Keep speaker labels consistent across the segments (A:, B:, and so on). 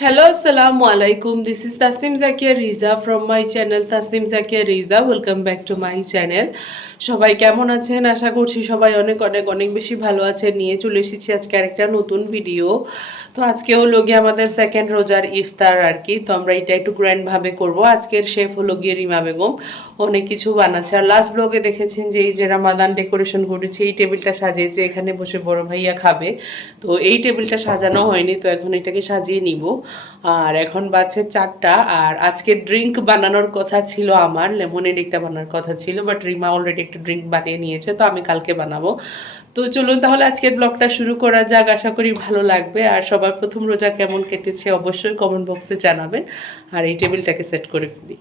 A: Hello, Assalamu alaikum. This is Tasnim Zakia Riza from my channel Tasnim Zakia Riza. Welcome back to my channel. সবাই কেমন আছেন? আশা করছি সবাই অনেক অনেক অনেক বেশি ভালো আছেন। নিয়ে চলে এসেছি আজকে আরেকটা নতুন ভিডিও তো আজকে হলো গিয়ে আমাদের সেকেন্ড রোজার ইফতার আর কি তো আমরা এটা একটু গ্র্যান্ড ভাবে করব। আজকের শেফ হলো গিয়ে রিমা বেগম। অনেক কিছু বানাচ্ছে। আর লাস্ট ব্লগে দেখেছেন যে এই যে রামাদান ডেকোরেশন করেছে এই টেবিলটা সাজিয়েছে। এখানে বসে বড় ভাইয়া খাবে। তো এই টেবিলটা সাজানো হয়নি। তো এখন এটাকে সাজিয়ে নিব। আর এখন বাজছে চারটা, আর আজকে ড্রিঙ্ক বানানোর কথা ছিল আমার লেমনেড একটা বানানোর কথা ছিল বাট রিমা অলরেডি একটা ড্রিঙ্ক বানিয়ে নিয়েছে, তো আমি কালকে বানাবো। তো চলুন তাহলে আজকের ব্লগটা শুরু করা যাক, আশা করি ভালো লাগবে। আর সবার প্রথম রোজা কেমন কেটেছে অবশ্যই কমেন্ট বক্সে জানাবেন। আর এই টেবিলটাকে সেট করে ফেলি।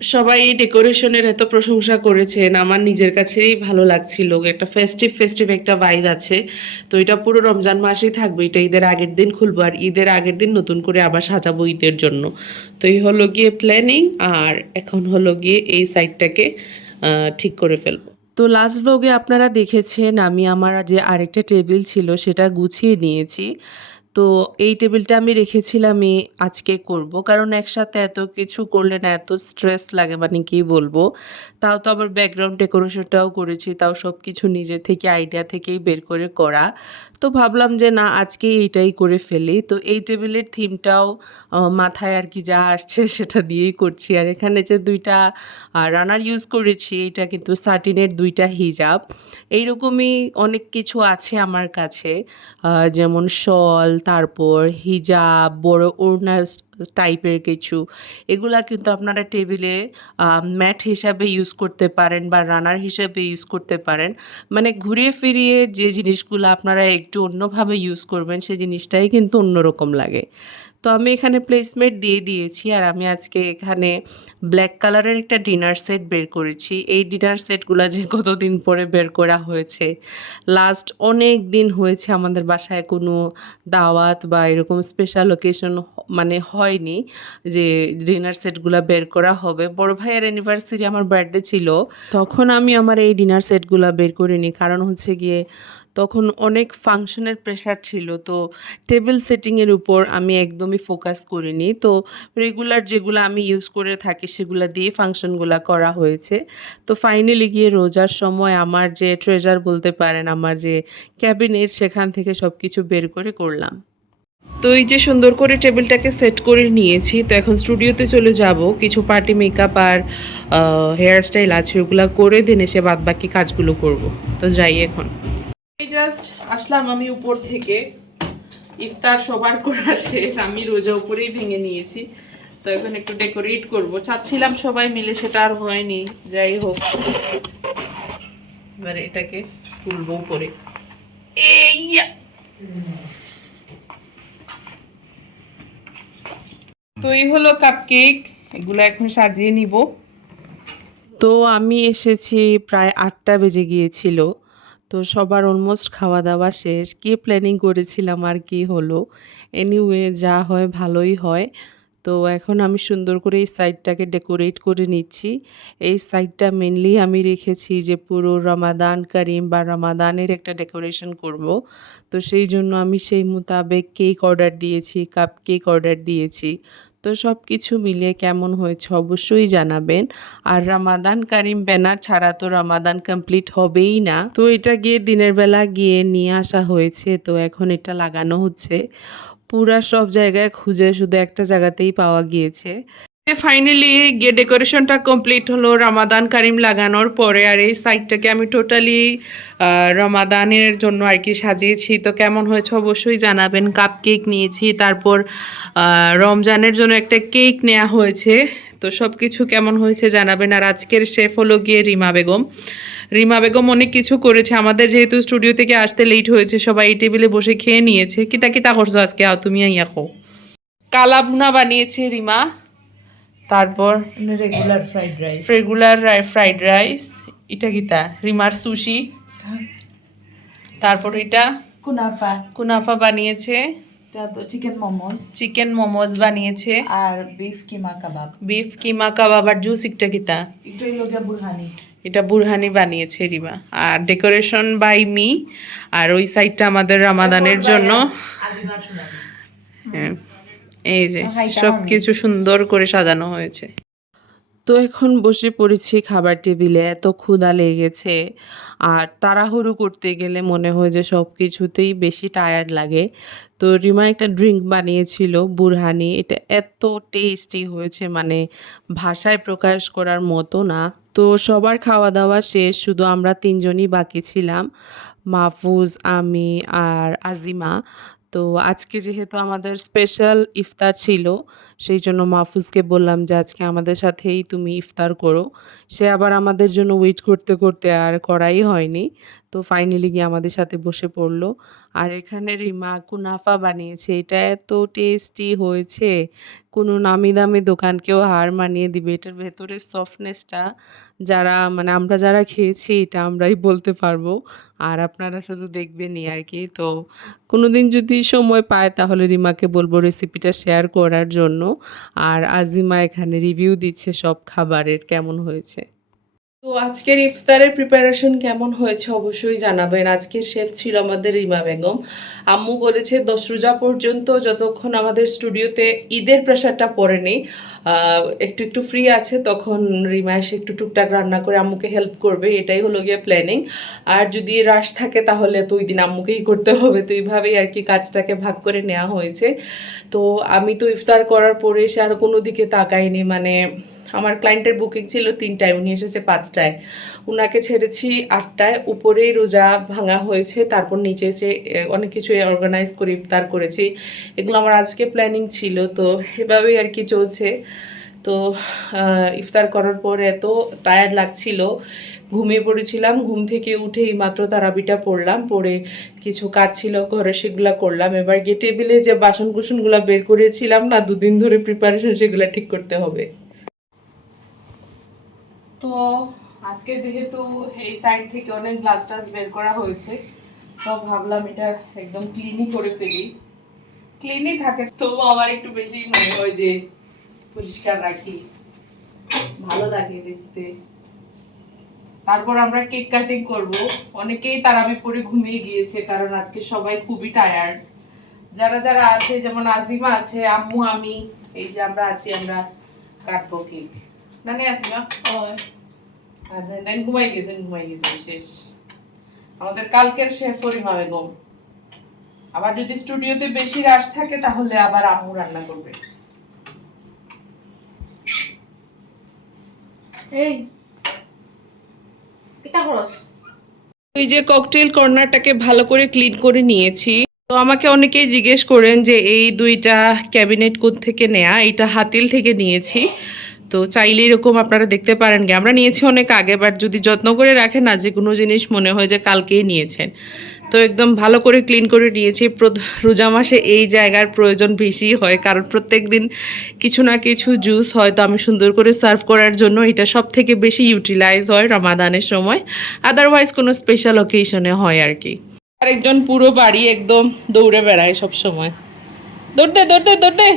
A: সবাই এই ডেকোরেশনের এত প্রশংসা করেছেন, আমার নিজের কাছেই ভালো লাগছিল। একটা ফেস্টিভ ফেস্টিভ একটা ভাইব আছে। তো এটা পুরো রমজান মাসেই থাকবে, এটা ঈদের আগের দিন খুলবো আর ঈদের আগের দিন নতুন করে আবার সাজাবো ঈদের জন্য। তো এই হলো গিয়ে প্ল্যানিং আর এখন হলো গিয়ে এই সাইডটাকে ঠিক করে ফেলব। তো লাস্ট ব্লগে আপনারা দেখেছেন, আমি আমার যে আরেকটা টেবিল ছিল, সেটা গুছিয়ে নিয়েছি। তো এই টেবিলটা আমি রেখেছিলামই আজকে করব। কারণ একসাথে এত কিছু করলে না এত স্ট্রেস লাগে মানে কি বলব? তাও তো আবার ব্যাকগ্রাউন্ড ডেকোরেশনটাও করেছি, তাও সব কিছু নিজের থেকে আইডিয়া থেকেই বের করে করা। তো ভাবলাম যে না আজকে এইটাই করে ফেলি। তো এই টেবিলের থিমটাও মাথায় আর কি যা আসছে সেটা দিয়েই করছি। আর এখানে যে দুইটা রানার ইউজ করেছি, এটা কিন্তু সাটিনের দুইটা হিজাব এইরকমই অনেক কিছু আছে আমার কাছে যেমন শল তারপর হিজাব, বড় ওড়নার টাইপের কিছু। এগুলা কিন্তু আপনারা টেবিলে ম্যাট হিসাবে ইউজ করতে পারেন বা রানার হিসাবে ইউজ করতে পারেন। মানে ঘুরিয়ে ফিরিয়ে যে জিনিসগুলো আপনারা একটু অন্যভাবে ইউজ করবেন সেই জিনিসটাই কিন্তু অন্যরকম লাগে। তো আমি এখানে প্লেসমেট দিয়ে দিয়েছি আর আমি আজকে এখানে ব্ল্যাক কালারের একটা ডিনার সেট বের করেছি। এই ডিনার সেটগুলো যে কতদিন পরে বের করা হয়েছে লাস্ট অনেক দিন হয়েছে আমাদের বাসায় কোনো দাওয়াত বা এরকম স্পেশাল ওকেশন মানে হয়নি যে ডিনার সেটগুলো বের করা হবে। বড় ভাইয়ের অ্যানিভার্সারি আমার বার্থডে ছিল। তখন আমি আমার এই ডিনার সেটগুলো বের করিনি। কারণ হচ্ছে গিয়ে তখন অনেক ফাংশনের প্রেশার ছিল, তো টেবিল সেটিংয়ের উপর আমি একদমই ফোকাস করিনি। তো রেগুলার যেগুলো আমি ইউজ করে থাকি, সেগুলো দিয়ে ফাংশনগুলো করা হয়েছে। তো ফাইনালি গিয়ে রোজার সময় আমার যে ট্রেজার বলতে পারেন, আমার যে ক্যাবিনেট সেখান থেকে সব কিছু বের করে করলাম। তো এই যে সুন্দর করে টেবিলটাকে সেট করে নিয়েছি, তো এখন স্টুডিওতে চলে যাব। কিছু পার্টি মেকআপ আর হেয়ার স্টাইল আছে, ওগুলো করে দিন, এসে বাদ বাকি কাজগুলো করব। তো যাই এখন। জাস্ট আসলাম আমি উপর থেকে। ইফতার সবার করা শেষ, আমি রোজা উপরেই ভেঙে নিয়েছি। তো এখন একটু ডেকোরেট করব। চাচ্ছিলাম সবাই মিলে, সেটা আর হয়নি। যাই হোক। এবারে এটাকে তুলবো উপরে। তো এই হলো কাপকেক এগুলো এখন সাজিয়ে নিব। তো আমি এসেছি প্রায় আটটা বেজে গিয়েছিল। তো সবার অলমোস্ট খাওয়া দাওয়া শেষ। কি প্ল্যানিং করেছিলাম আর কি হলো। এনিওয়ে যা হয় ভালোই হয়। তো এখন আমি সুন্দর করে এই সাইডটাকে ডেকোরেট করে নিচ্ছি। এই সাইডটা মেনলি আমি রেখেছি যে পুরো রমাদান করিম বা রমাদানের একটা ডেকোরেশন করব। তো সেই জন্য আমি সেই মোতাবেক কেক অর্ডার দিয়েছি কাপ কেক অর্ডার দিয়েছি। তো সব কিছু মিলিয়ে কেমন হয়েছে অবশ্যই জানাবেন। আর রামাদান কারিম ব্যানার ছাড়া তো রামাদান কমপ্লিট হবেই না। তো এটা গিয়ে দিনের বেলা গিয়ে নিয়ে আসা হয়েছে, তো এখন এটা লাগানো হচ্ছে। পুরা সব জায়গায় খুঁজে শুধু একটা জায়গাতেই পাওয়া গিয়েছে। ফাইনালি গিয়ে ডেকোরেশনটা কমপ্লিট হলো রামাদান কারিম লাগানোর পরে আর এই সাইডটাকে আমি টোটালি রমাদানের জন্য আর কি সাজিয়েছি। তো কেমন হয়েছে অবশ্যই জানাবেন। কাপ কেক নিয়েছি, তারপর রমজানের জন্য একটা কেক নেওয়া হয়েছে। তো সব কিছু কেমন হয়েছে জানাবেন। আর আজকের শেফ হলো গিয়ে রিমা বেগম। রিমা বেগম অনেক কিছু করেছে। আমাদের যেহেতু স্টুডিও থেকে আসতে লেট হয়েছে, সবাই এই টেবিলে বসে খেয়ে নিয়েছে। কিতা কিতা করছ আজকে? তুমি ইয়া খো কালা ভুনা বানিয়েছে রিমা। তারপর
B: regular fried rice
A: regular fried rice এটা কিতা রিমার সুশি। তারপর এটা
B: কুনাফা।
A: কুনাফা বানিয়েছে।
B: এটা তো চিকেন মোমোস
A: চিকেন মোমোস বানিয়েছে।
B: আর beef keema kebab
A: beef keema kebab আর জুস একটা কিতা
B: লোকে বুরহানি।
A: এটা বুরহানি বানিয়েছে রিমা। আর ডেকোরেশন বাই মি আর ওই সাইডটা আমাদের রামাদানের জন্য। হ্যাঁ। এই যে
B: খাইতাম
A: সব কিছু সুন্দর করে সাজানো হয়েছে। তো এখন বসে পড়েছি খাবার টেবিলে এত ক্ষুধা লেগেছে। আর তাড়াহুড়ো করতে গেলে মনে হয় যে সব কিছুতেই বেশি টায়ার্ড লাগে। তো রিমা একটা ড্রিঙ্ক বানিয়েছিল বুরহানি। এটা এত টেস্টি হয়েছে মানে ভাষায় প্রকাশ করার মতো না। তো সবার খাওয়া দাওয়া শেষ শুধু আমরা তিনজনই বাকি ছিলাম। মাহফুজ আমি আর আজিমা। তো আজকে যেহেতু আমাদের স্পেশাল ইফতার ছিল সেই জন্য মাহফুজকে বললাম যে, আজকে আমাদের সাথেই তুমি ইফতার করো। সে আবার আমাদের জন্য ওয়েট করতে করতে আর করাই হয়নি। তো ফাইনালি গিয়ে আমাদের সাথে বসে পড়ল। আর এখানে রিমা কুনাফা বানিয়েছে। এটা এত টেস্টি হয়েছে। কোনো নামি দামি দোকানকেও হার মানিয়ে দিবে। এটার ভেতরে সফটনেসটা যারা মানে আমরা যারা খেয়েছি, এটা আমরাই বলতে পারব। আর আপনারা শুধু দেখবেনই আর কি। তো কোনো দিন যদি সময় পায়, তাহলে রিমাকে বলব রেসিপিটা শেয়ার করার জন্য। আর আজিমা এখানে রিভিউ দিচ্ছে সব খাবারের কেমন হয়েছে? তো আজকের ইফতারের প্রিপারেশন কেমন হয়েছে অবশ্যই জানাবেন। আজকের শেফ ছিল আমাদের রিমা বেগম। আম্মু বলেছে, দশ রোজা পর্যন্ত যতক্ষণ আমাদের স্টুডিওতে ঈদের প্রেশারটা পড়েনি একটু একটু ফ্রি আছে, তখন রিমা এসে একটু টুকটাক রান্না করে আম্মুকে হেল্প করবে। এটাই হলো গিয়ে প্ল্যানিং আর যদি রাশ থাকে তাহলে তো ওই দিন আম্মুকেই করতে হবে। তো এইভাবেই আর কি কাজটাকে ভাগ করে নেওয়া হয়েছে। তো আমি তো ইফতার করার পরে এসে আর কোনো দিকে তাকাইনি মানে আমার ক্লায়েন্টের বুকিং ছিল তিনটায়, উনি এসেছে পাঁচটায়। উনাকে ছেড়েছি আটটায়, উপরেই রোজা ভাঙা হয়েছে, তারপর নিচে এসে অনেক কিছু অর্গানাইজ করে ইফতার করেছি। এগুলো আমার আজকে প্ল্যানিং ছিল, তো এভাবেই আর কি চলছে। তো ইফতার করার পর এত টায়ার্ড লাগছিল, ঘুমিয়ে পড়েছিলাম, ঘুম থেকে উঠেই মাত্র তারাবিটা পড়লাম, পড়ে কিছু কাজ ছিল, ঘরে সেগুলো করলাম। এবার গিয়ে টেবিলে যে বাসন কুসনগুলো বের করেছিলাম না, দুদিন ধরে প্রিপারেশন সেগুলো ঠিক করতে হবে। তো আজকে যেহেতু এই সাইড থেকে অনেক গ্লাস টাস বের করা হয়েছে, তো ভাবলাম এটা একদম ক্লিনই করে ফেলি। ক্লিনই থাকে তবু আমার একটু বেশি মনে হয় যে পরিষ্কার রাখি। ভালো লাগে দেখতে। তারপর আমরা কেক কাটিং করব। অনেকেই তারাবি পরে ঘুমিয়ে গিয়েছে, কারণ আজকে সবাই খুবই টায়ার্ড যারা যারা আছে, যেমন আজিমা আছে, আম্মু, আমি, এই যে আমরা আছি, আমরা কাটবো কেক না নেই আজিমা আর দেন ঘুমাই গেছেন ঘুমাই গেছেন শেষ আমাদের কালকের শেফ ফরিমা বেগম আবার যদি স্টুডিওতে বেশি রাশ থাকে তাহলে আবার আম্মু রান্না করবে।
B: এই
A: ওই যে ককটেল কর্নারটাকে ভালো করে ক্লিন করে নিয়েছি। তো আমাকে অনেকেই জিজ্ঞেস করেন যে এই দুইটা ক্যাবিনেট কোথ থেকে নেয়া? এটা হাতিল থেকে নিয়েছি। তো চাইলে এরকম আপনারা দেখতে পারেন কি আমরা নিয়েছি অনেক আগে বাট যদি যত্ন করে রাখেন না যে কোনো জিনিস মনে হয় যে কালকেই নিয়েছেন। তো একদম ভালো করে ক্লিন করে নিয়েছি। রোজা মাসে এই জায়গার প্রয়োজন বেশি হয়, কারণ প্রত্যেক দিন কিছু না কিছু জুস হয়তো আমি সুন্দর করে সার্ভ করার জন্য এটা সব থেকে বেশি ইউটিলাইজ হয় রমাদানের সময়। আদারওয়াইজ কোনো স্পেশাল অকেশনে হয় আর কি। আরেকজন পুরো বাড়ি একদম দৌড়ে বেড়ায় সব সময় দৌড়তে দৌড়তে দৌড়তে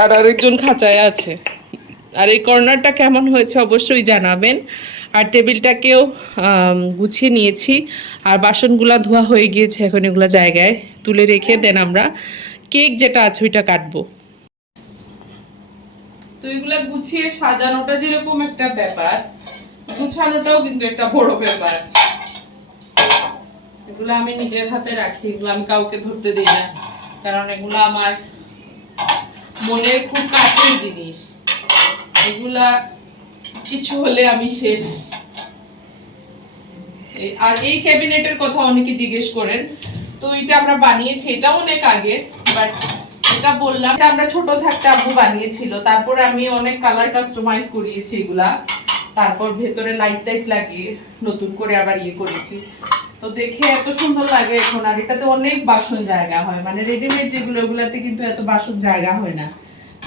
A: আর আরেকজন খাঁচায় আছে। আর এই কর্নারটা কেমন হয়েছে অবশ্যই জানাবেন। আর টেবিলটাকেও গুছিয়ে নিয়েছি। আর বাসনগুলা ধোয়া হয়ে গিয়েছে, এখন এগুলো জায়গায় তুলে রেখে দেন আমরা কেক যেটা আছে ওইটা কাটবো। তো এগুলা গুছিয়ে সাজানোটা যেরকম একটা ব্যাপার, গুছানোটাও কিন্তু একটা বড় ব্যাপার। এগুলো আমি নিজের হাতে রাখি, এগুলো আমি কাউকে ধরতে দিই না। কারণ এগুলো আমার মনের খুব কাছের জিনিস। এগুলা কিছু হলে আমি শেষ। আর এই ক্যাবিনেটের কথা অনেকে জিজ্ঞেস করেন, তো এটা আমরা বানিয়েছি এটা অনেক আগে বাট এটা বললাম আমরা ছোট থাকতে আব্বু বানিয়েছিল, তারপর আমি অনেক কালার কাস্টমাইজ করিয়েছি এগুলা। তারপর ভেতরে লাইট টাইট লাগিয়ে নতুন করে আবার ইয়ে করেছি। তো দেখে এত সুন্দর লাগে এখন, আর এটাতে অনেক বাসন জায়গা হয়। মানে রেডিমেড যেগুলো, ওগুলাতে কিন্তু এত বাসন জায়গা হয় না।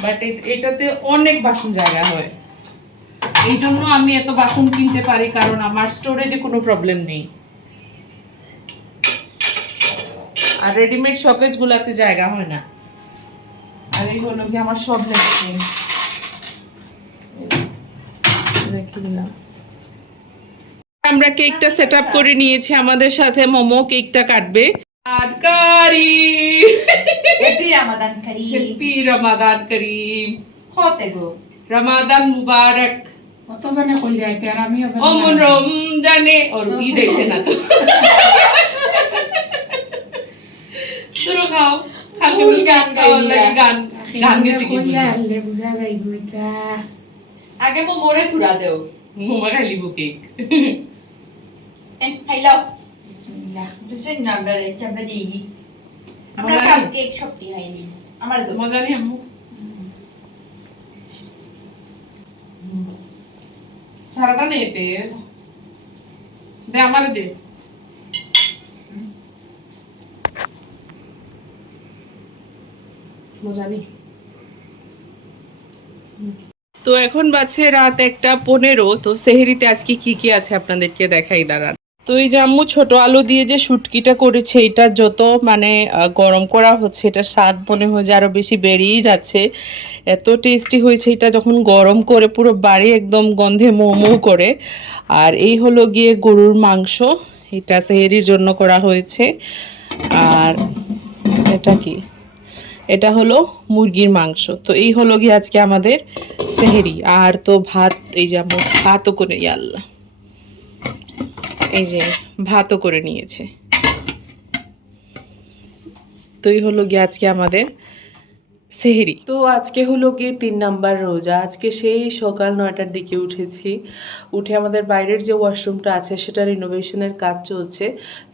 A: বাট এটাতে অনেক বাসন জায়গা হয়। এই জন্য আমি এত বাসন কিনতে পারি, কারণ আমার স্টোরেজে কোনো প্রবলেম নেই। আর রেডিমেড শকেজ গুলাতে জায়গা হয় না। আর এই হলো কি আমার সব রেখে রেখে দিলাম। আমরা কেকটা সেট আপ করে নিয়েছি আমাদের সাথে। মোমো কেকটা কাটবে। রমাদান মুবারক।
C: কতজনে কই রাইতে আর আমি ওজন
A: অমন রমজানে। ওর ঈদ আইছে না তো। শুরু খাও। খালি
D: গান।
A: লাগি গান গান গেছে কি
C: কইয়া আনলে বুঝা যাইব এটা।
D: আগে মো মোরে তুরা দেও।
A: বুকে
D: বিসমিল্লাহ। দুজন রে দিই আমরা কাপ কেক আমার
A: মজা নেই আম্মু। সারাটা নেই এতে দে আমারে দে। মজা নেই। তো এখন বাজছে রাত একটা পনেরো, তো সেহেরিতে আজকে কি কি আছে আপনাদেরকে দেখাই, দাঁড়ান। তো এই যে আম্মু ছোট আলু দিয়ে যে শুটকিটা করেছে, এটা যত মানে গরম করা হচ্ছে, এটা স্বাদ মনে হয় যে আরও বেশি বেরিয়েই যাচ্ছে। এত টেস্টি হয়েছে, এটা যখন গরম করে পুরো বাড়ি একদম গন্ধে মোমো করে। আর এই হলো গিয়ে গরুর মাংস, এটা সেহেরির জন্য করা হয়েছে। আর এটা কি? এটা হলো মুরগির মাংস। তো এই হলো গিয়ে আজকে আমাদের সেহেরি। আর তো ভাত, এই যে আমার ভাতও করে আল্লাহ। এই যে ভাতও করে নিয়েছে। তো এই হলো গিয়ে আজকে আমাদের সেহেরি। তো আজকে হলো গিয়ে তিন নাম্বার রোজা। আজকে সেই সকাল নয়টার দিকে উঠেছি। উঠে আমাদের বাইরের যে ওয়াশরুমটা আছে, সেটা রিনোভেশনের কাজ চলছে।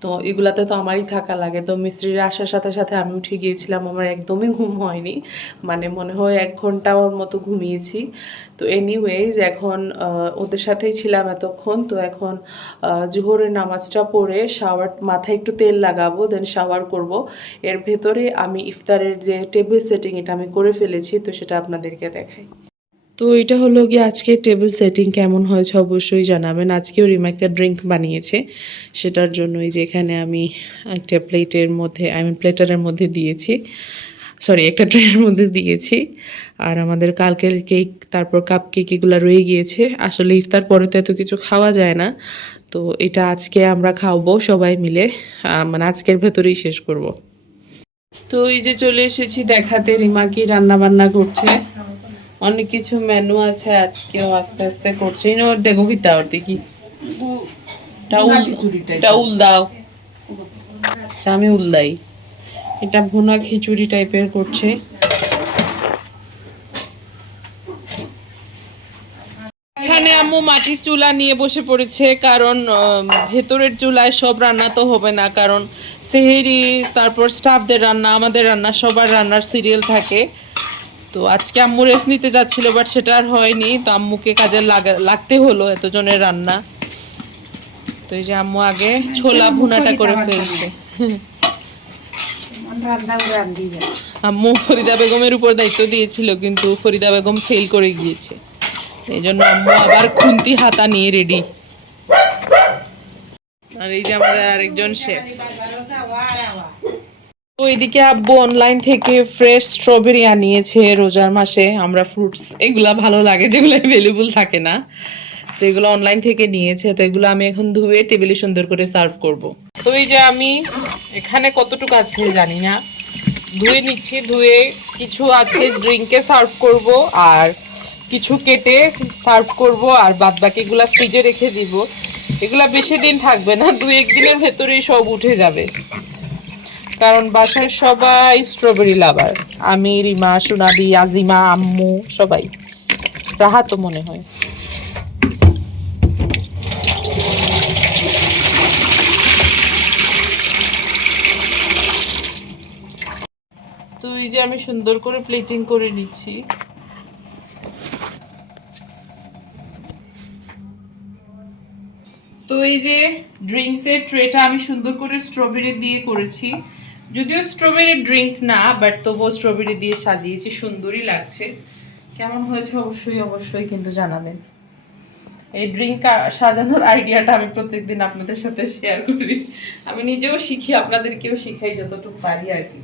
A: তো এগুলাতে তো আমারই থাকা লাগে। তো মিস্ত্রিরা আসার সাথে সাথে আমি উঠে গিয়েছিলাম। আমার একদমই ঘুম হয়নি। মানে মনে হয় এক ঘণ্টা ওর মতো ঘুমিয়েছি। তো এনিওয়েজ এখন ওদের সাথেই ছিলাম এতক্ষণ। তো এখন জোহরের নামাজটা পড়ে শাওয়ার, মাথায় একটু তেল লাগাবো দেন শাওয়ার করব। এর ভেতরে আমি ইফতারের যে টেবিল সেটিং এটা আমি করে ফেলেছি, তো সেটা আপনাদেরকে দেখাই। তো এটা হলো গিয়ে আজকে টেবিল সেটিং কেমন হয়েছে অবশ্যই জানাবেন। আজকেও রিমা একটা ড্রিঙ্ক বানিয়েছে, সেটার জন্যই যে এখানে আমি একটা প্লেটের মধ্যে আই মিন প্লেটারের মধ্যে দিয়েছি। সরি একটা ট্রেনের মধ্যে দিয়েছি। আর আমাদের কালকের কেক তারপর কাপ কেক এগুলো রয়ে গিয়েছে। আসলে ইফতার পরে তো এত কিছু খাওয়া যায় না, তো এটা আজকে আমরা খাওয়াবো সবাই মিলে। মানে আজকের ভেতরেই শেষ করব। তো এই যে চলে এসেছি দেখাতে রিমা কি রান্না বান্না করছে? অনেক কিছু মেনু আছে আজকেও আস্তে আস্তে করছে। ইনো দেখো কি তাও দেখি। দাও। এটা আমি উল দাই। এটা ভুনা খিচুড়ি টাইপের করছে। এখানে আম্মু মাটির চুলা নিয়ে বসে পড়েছে কারণ ভেতরের চুলায় সব রান্না তো হবে না কারণ সেহেরি তারপর স্টাফদের রান্না আমাদের রান্না সবার রান্নার সিরিয়াল থাকে। তো আজকে আম্মু রেস্ট নিতে যাচ্ছিল বাট সেটা আর হয়নি। তো আম্মুকে কাজে লাগা লাগতে হলো এতজনের রান্না। তো এই যে আম্মু আগে ছোলা ভুনাটা করে ফেলছে। আম্মু ফরিদা বেগমের উপর দায়িত্ব দিয়েছিল কিন্তু ফরিদা বেগম ফেল করে গিয়েছে। এই জন্য আম্মু আবার খুন্তি হাতা নিয়ে রেডি আর এই যে আমাদের আরেকজন শেফ তো এদিকে আব্বু অনলাইন থেকে ফ্রেশ স্ট্রবেরি আনিয়েছে রোজার মাসে। আমরা ফ্রুটস এগুলা ভালো লাগে, যেগুলো অ্যাভেলেবল থাকে না। তো এগুলো অনলাইন থেকে নিয়েছে। তো এগুলো আমি এখন ধুয়ে টেবিলে সুন্দর করে সার্ভ করব। তো এই যে আমি এখানে কতটুকু আছে জানি না। ধুয়ে নিচ্ছি, ধুয়ে কিছু আজকে ড্রিঙ্কে সার্ভ করব। আর কিছু কেটে সার্ভ করব আর বাদ বাকিগুলা ফ্রিজে রেখে দিব। এগুলা বেশি দিন থাকবে না দু একদিনের ভেতরেই সব উঠে যাবে। কারণ বাসার সবাই স্ট্রবেরি লাভার আমি, রিমা সোনালি আজিমা, আম্মু, সবাই। রাহাতও মনে হয়। তো এই যে আমি সুন্দর করে প্লেটিং করে নিচ্ছি। তো এই যে ড্রিঙ্কসের ট্রেটা আমি সুন্দর করে স্ট্রবেরি দিয়ে করেছি। যদিও স্ট্রবেরি ড্রিঙ্ক না বাট তবুও স্ট্রবেরি দিয়ে সাজিয়েছি, সুন্দরই লাগছে। কেমন হয়েছে অবশ্যই অবশ্যই কিন্তু জানাবেন। এই ড্রিঙ্ক সাজানোর আইডিয়াটা আমি প্রত্যেকদিন আপনাদের সাথে শেয়ার করি। আমি নিজেও শিখি, আপনাদেরকেও শিখাই যতটুকু পারি আর কি।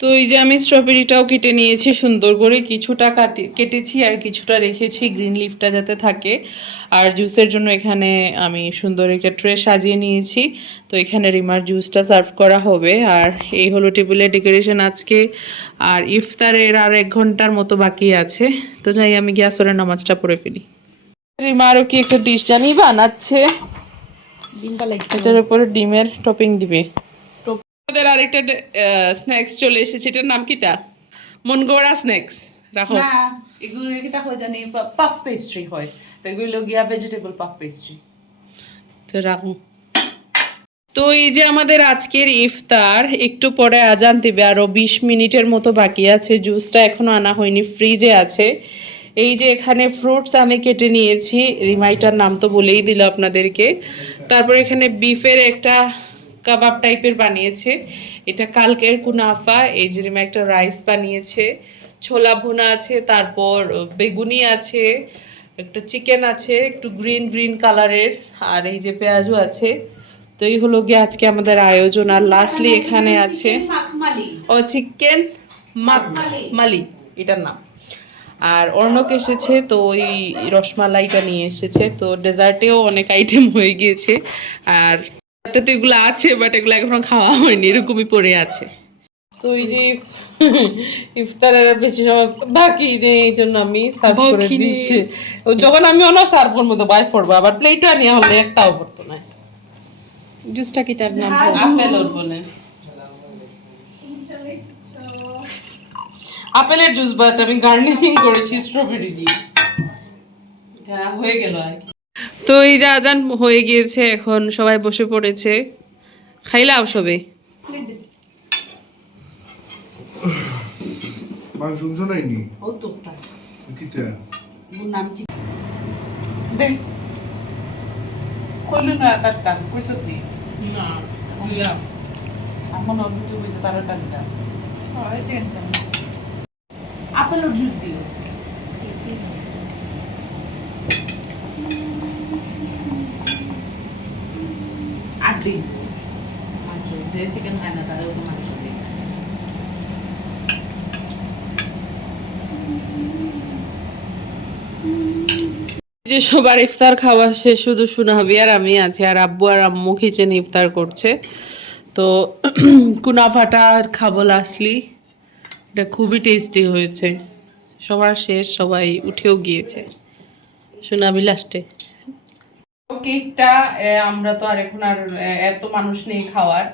A: তো এই যে আমি স্ট্রবেরিটাও কেটে নিয়েছি সুন্দর করে কিছুটা কাটি কেটেছি আর কিছুটা রেখেছি গ্রিন লিফটা যাতে থাকে। আর জুসের জন্য এখানে আমি সুন্দর একটা ট্রে সাজিয়ে নিয়েছি। তো এখানে রিমার জুসটা সার্ভ করা হবে। আর এই হলো টেবিলের ডেকোরেশন আজকে। আর ইফতারের আর এক ঘণ্টার মতো বাকি আছে। তো যাই আমি গ্যাসরের নামাজটা পড়ে ফেলি। রিমা আরও কি একটা ডিশ জানি বানাচ্ছে এটার উপরে ডিমের টপিং দিবে। আমাদের আরেকটা স্ন্যাক্স চলে এসেছে। এটার নাম কিটা মন গড়া স্ন্যাক্স রাখো।
B: না এগুলো কিতা হয় জানি পাফ পেস্ট্রি হয়। তো এগুলো গিয়া ভেজিটেবল পাফ পেস্ট্রি
A: তো রাখো। তো এই যে আমাদের আজকের ইফতার একটু পরে আজান দিবে আরও বিশ মিনিটের মতো বাকি আছে। জুসটা এখনও আনা হয়নি ফ্রিজে আছে। এই যে এখানে ফ্রুটস আমি কেটে নিয়েছি রিমাইটার নাম তো বলেই দিল আপনাদেরকে। তারপর এখানে বিফের একটা কাবাব টাইপের বানিয়েছে। এটা কালকের কুনাফা এই যে রিমা একটা রাইস বানিয়েছে। ছোলা ভুনা আছে তারপর বেগুনি আছে একটা চিকেন আছে একটু গ্রিন গ্রিন কালারের আর এই যে পেঁয়াজও আছে। তো এই হলো গিয়ে আজকে আমাদের আয়োজন। আর লাস্টলি এখানে আছে ও চিকেন মালি এটার নাম। আর অর্ণক এসেছে তো ওই রসমালাইটা নিয়ে এসেছে। তো ডেজার্টেও অনেক আইটেম হয়ে গিয়েছে। আর তো এগুলো আছে বাট এগুলো এখনও খাওয়া হয়নি এরকমই পড়ে আছে। তো এই যে ইফতারের বেশি সময় বাকি নেই এই জন্য আমি সার্ভ করে। দিচ্ছি। যখন আমি অন্য সার্ভ করব তো বাই পড়ব আবার প্লেটও আনিয়া হলে একটাও পড়তো না।
C: জুসটা কি তার নাম?
A: আপেল ওর বলে। আপেলের জুস বাট আমি গার্নিশিং করেছি স্ট্রবেরি দিয়ে। এটা হয়ে গেল আর কি। তো এই যে আজান হয়ে গিয়েছে এখন সবাই বসে পড়েছে। খাইলাও সবে।
E: মাংস জুস নাইনি
A: ও তোটা
E: কিতা
A: নাম দেখ কইলো না কাটতাম কইছো তুই না দিলাম আমার নবজি তুই কইছো তার টাকা আপেলের জুস দিও আট যে চিকেন খায় না তাদের তো মাংস যে সবার ইফতার খাওয়া শেষ শুধু শোনাবি আর আমি আছি আর আব্বু আর আম্মু কিচেনে ইফতার করছে। তো কুনাফাটা খাব লাস্টলি এটা খুবই টেস্টি হয়েছে। সবার শেষ সবাই উঠেও গিয়েছে। শোনাবি লাস্টে কেকটা আমরা তো আর এখন আর এত মানুষ নেই খাওয়ার।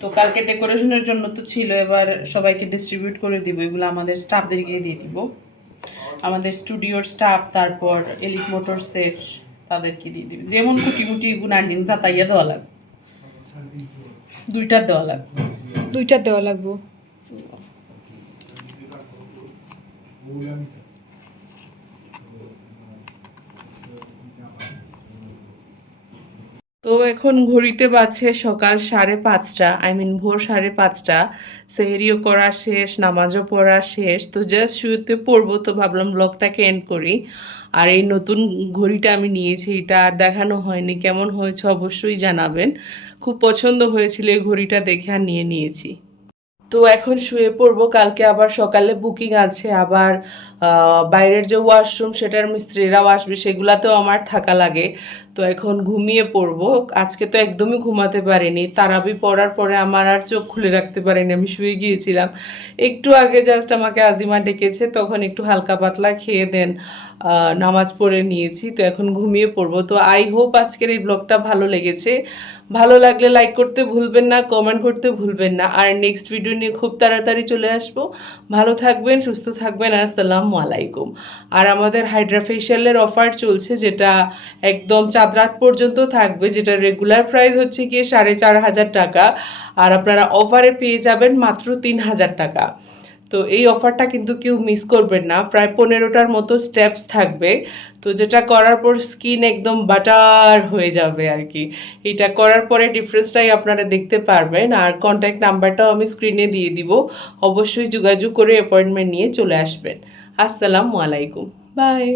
A: তো কালকে ডেকোরেশনের জন্য তো ছিল এবার সবাইকে ডিস্ট্রিবিউট করে দিব এগুলো আমাদের স্টাফদেরকে দিয়ে দিব। আমাদের স্টুডিওর স্টাফ তারপর এলিট মোটরসের তাদেরকে দিয়ে দিবে। যেমন কুটি কুটি গুণার্ডিন যাতাইয়া দেওয়া লাগবে। দুইটা দেওয়া লাগবে।
B: দুইটা দেওয়া লাগবো।
A: তো এখন ঘড়িতে বাজছে সকাল সাড়ে পাঁচটা আই মিন ভোর সাড়ে পাঁচটা, সেহেরিও করা শেষ, নামাজও পড়া শেষ, তো জাস্ট শুতে পড়ব তো ভাবলাম ব্লগটাকে এন্ড করি। আর এই নতুন ঘড়িটা আমি নিয়েছি, এটা আর দেখানো হয়নি, কেমন হয়েছে অবশ্যই জানাবেন। খুব পছন্দ হয়েছিল এই ঘড়িটা দেখে আর নিয়ে নিয়েছি। তো এখন শুয়ে পড়ব, কালকে আবার সকালে বুকিং আছে, আবার বাইরের যে ওয়াশরুম সেটার মিস্ত্রিরাও আসবে, সেগুলাতেও আমার থাকা লাগে। তো এখন ঘুমিয়ে পড়ব। আজকে তো একদমই ঘুমাতে পারিনি। তারাবি পড়ার পরে আমার আর চোখ খুলে রাখতে পারিনি, আমি শুয়ে গিয়েছিলাম। একটু আগে জাস্ট আমাকে আজিমা ডেকেছে, তখন একটু হালকা পাতলা খেয়ে দেন নামাজ পড়ে নিয়েছি, তো এখন ঘুমিয়ে পড়ব। তো আই হোপ আজকের এই ব্লগটা ভালো লেগেছে। ভালো লাগলে লাইক করতে ভুলবেন না কমেন্ট করতে ভুলবেন না। আর নেক্সট ভিডিও নিয়ে খুব তাড়াতাড়ি চলে আসব। ভালো থাকবেন, সুস্থ থাকবেন, আসসালামু আলাইকুম। আর আমাদের হাইড্রা ফেশিয়ালের অফার চলছে, যেটা একদম চাঁদ রাত পর্যন্ত থাকবে যেটা রেগুলার প্রাইস হচ্ছে গিয়ে সাড়ে চার হাজার টাকা। আর আপনারা অফারে পেয়ে যাবেন মাত্র তিন হাজার টাকা। তো এই অফারটা কিন্তু কেউ মিস করবেন না। প্রায় পনেরোটার মতো স্টেপস থাকবে। তো যেটা করার পর স্কিন একদম বাটার হয়ে যাবে আর কি। এটা করার পরে ডিফারেন্সটাই আপনারা দেখতে পারবেন। আর কন্ট্যাক্ট নাম্বারটাও আমি স্ক্রিনে দিয়ে দিব। অবশ্যই যোগাযোগ করে অ্যাপয়েন্টমেন্ট নিয়ে চলে আসবেন। আসসালামু আলাইকুম। বাই